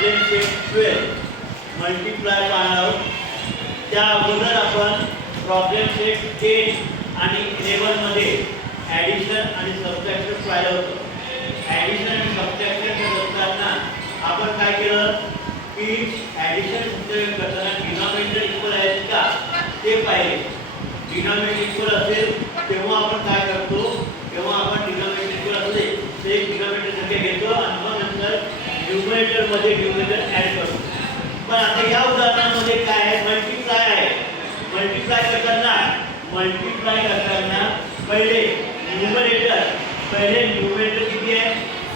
Problem set 12 multiply पाहणार आहोत. त्या अगोदर आपण प्रॉब्लेम सेट 10 आणि 11 मध्ये ॲडिशन आणि सबट्रॅक्शन पाहिलं होतं. ॲडिशन आणि सबट्रॅक्शन करताना आपण काय केलं की ॲडिशन सबट्रॅक्शन करताना डिनॉमिनेटर इक्वल आहेत का ते पाहिले. डिनॉमिनेटर इक्वल असेल तेव्हा आपण काय करतो, तेव्हा आपण डिनॉमिनेटर इक्वल असेल ते डिनॉमिनेटर संख्या घेतो आणि मग नंतर न्यूमरेटर मध्ये न्यूमरेटर ऍड करतो. पण आता या उदाहरणामध्ये काय आहे, मल्टिप्लाय आहे. मल्टिप्लाय करताना पहिले न्यूमरेटर किती आहे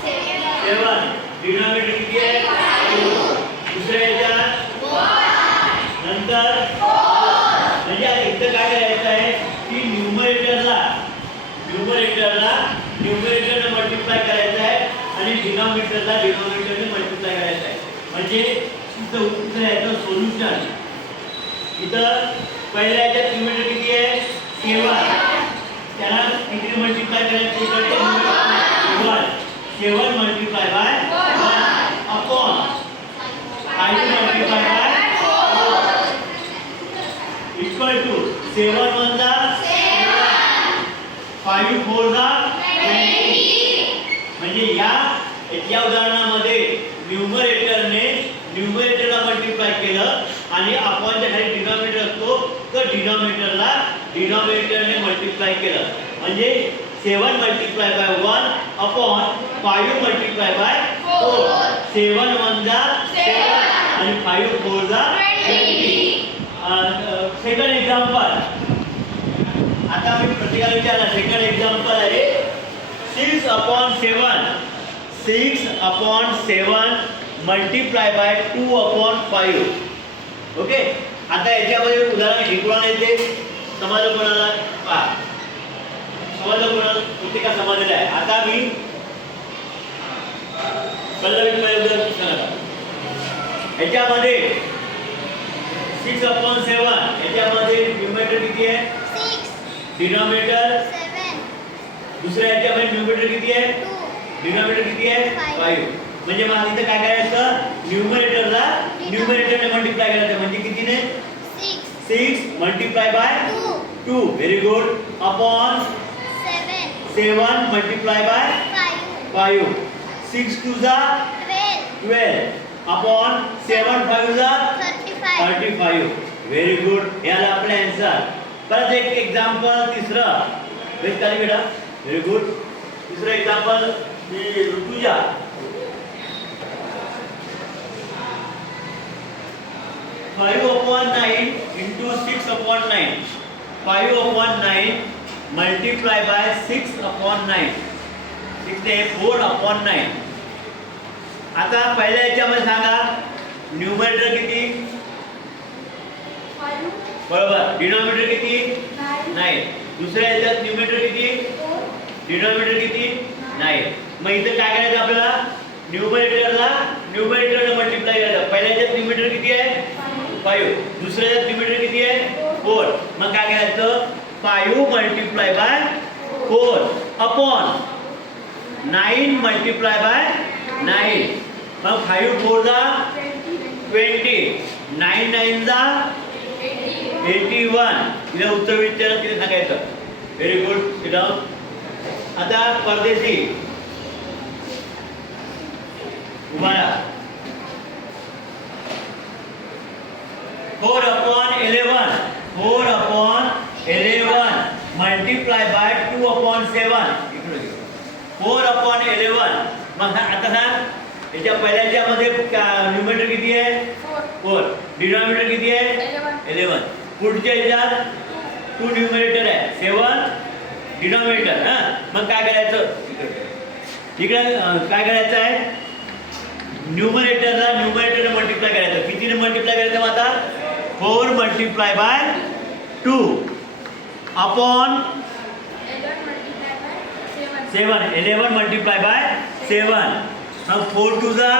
7, डिनॉमिनेटर किती आहे 2, दुसऱ्या याच्यात 1, नंतर म्हणजे आता इथं काय करायचं आहे की न्यूमरेटरला न्यूमरेटरने मल्टिप्लाय करायचं आहे आणि डिनॉमिनेटरने मल्टिप्लाय करायचं आहे. म्हणजे इथं उत्तर याचं सोल्युशन इथं पहिल्या याच्यात न्यूमरेटर किती आहे 7, त्याला किती मल्टिप्लाय करायचं इकडे 7 multiply by 1 upon 5 multiply by 4 equal to 7 1 जा 5 4 जा 20. म्हणजे या उदाहरणामध्ये न्यूमरेटरला मल्टिप्लाय केलं आणि अपॉनच्या खाली डिनॉमिनेटर असतो तर डिनॉमिनेटरने मल्टिप्लाय केलं. म्हणजे 7 multiply by 1 upon 5 multiply by 4. 7 1 जा 7 आणि 5 4 जा 20. सेकंड एक्झाम्पल आता मी प्रत्येकाला विचारला. सेकंड एक्झाम्पल आहे 6 upon 7 multiply bye 2 upon 5. Okay. आता याच्यामध्ये उदाहरण शिकवणार येते समजलं कोणाला पहा. समजलं कोणाला कुठे का समजलेलं आहे. आता मी याच्यामध्ये 6 upon 7 याच्यामध्ये न्यूमरेटर किती आहे 6, डिनॉमिनेटर 7, दुसऱ्या याच्यामध्ये न्यूमरेटर किती आहे 2, डिनॉमिनेटर किती आहे 5. म्हणजे मला इथं काय करायचं न्यूमरेटरने मल्टिप्लाय करायचं. म्हणजे कितीने 6 multiply by 2 very good upon 7 multiply bye 5 6 2 जा 12 अपॉन 7 5 जा 35. Very good. याला आपले आन्सर. परत एक एक्झाम्पल तिसरं वेट खाली बेटा. Very good. तिसरं example Rutuja 5 upon 9 into 6 upon 9. 5 upon 9 multiply by 6 upon 9. 6 ने 4 upon 9. आता पहिल्या याच्यामध्ये सांगा न्यूमरेटर किती बरोबर, डिनॉमिनेटर किती 9. दुसऱ्या याच्यात न्यूमरेटर किती डिनॉमिनेटर किती 9. मग इथं काय करायचं आपल्याला न्यूमरेटरने मल्टिप्लाय करायचं. पहिल्या याच्यात न्यूमरेटर किती आहे 5, दुसऱ्या याच्यात न्यूमरेटर किती आहे 4. मग काय करायचं 5 multiply by 4 upon 9 multiply by 9. मग 5 4 जा 20, 9 9 जा 81. तिला उत्तर विचार किती सांगायचं. Very good. Sit down. आता परदेशी उभारा. 4 upon 11 multiply by 2 upon 7. 4 upon 11. मग आता सांग याच्या पहिल्याच्या मध्ये न्यूमरेटर किती आहे 4, डिनॉमिनेटर किती आहे 11. पुढच्या याच्यात 2 न्यूमरेटर आहे 7 डिनॉमिनेटर. मग काय करायचं इकडे काय करायचं आहे न्यूमरेटरने मल्टिप्लाय करायचं. कितीने मल्टिप्लाय करायचं मग आता 4 multiply by 2 upon 7. 11 multiply by 7. मग 4 2 जा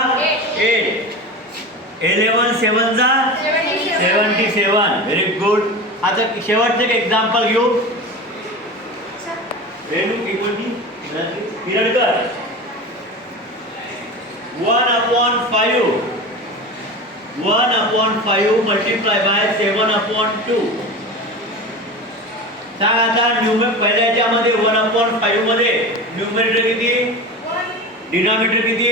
8, 11 7 जा 77. Very good. आता शेवटचं एक एक्झाम्पल घेऊ. रेणू हिरडकर 1 upon 5 1/5 मल्टिप्लाय बाय 7/2. सांग आता पहिल्या याच्यामध्ये 1/5 मध्ये न्यूमरेटर किती, डिनॉमिनेटर किती,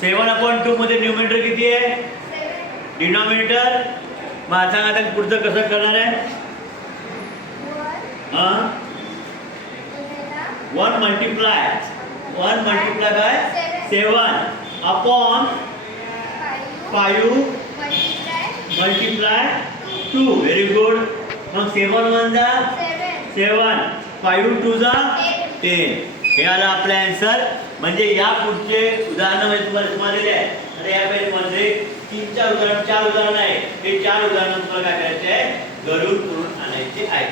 7/2 मध्ये न्यूमरेटर किती आहे, डिनॉमिनेटर. मग सांग आता पुढचं कसं करणार आहे. 1 multiply by 7/5 multiply 2. Very good. मग 7 1 जा 7, 5 2 जा 10. हे आलं आपला आन्सर. म्हणजे या पुढचे उदाहरण तुम्हाला दिले आहे. आता या पेजमध्ये 3-4 उदाहरण, 4 उदाहरण आहे. हे 4 उदाहरण तुम्हाला काय करायचे आहे, घरून करून आणायचे आहे.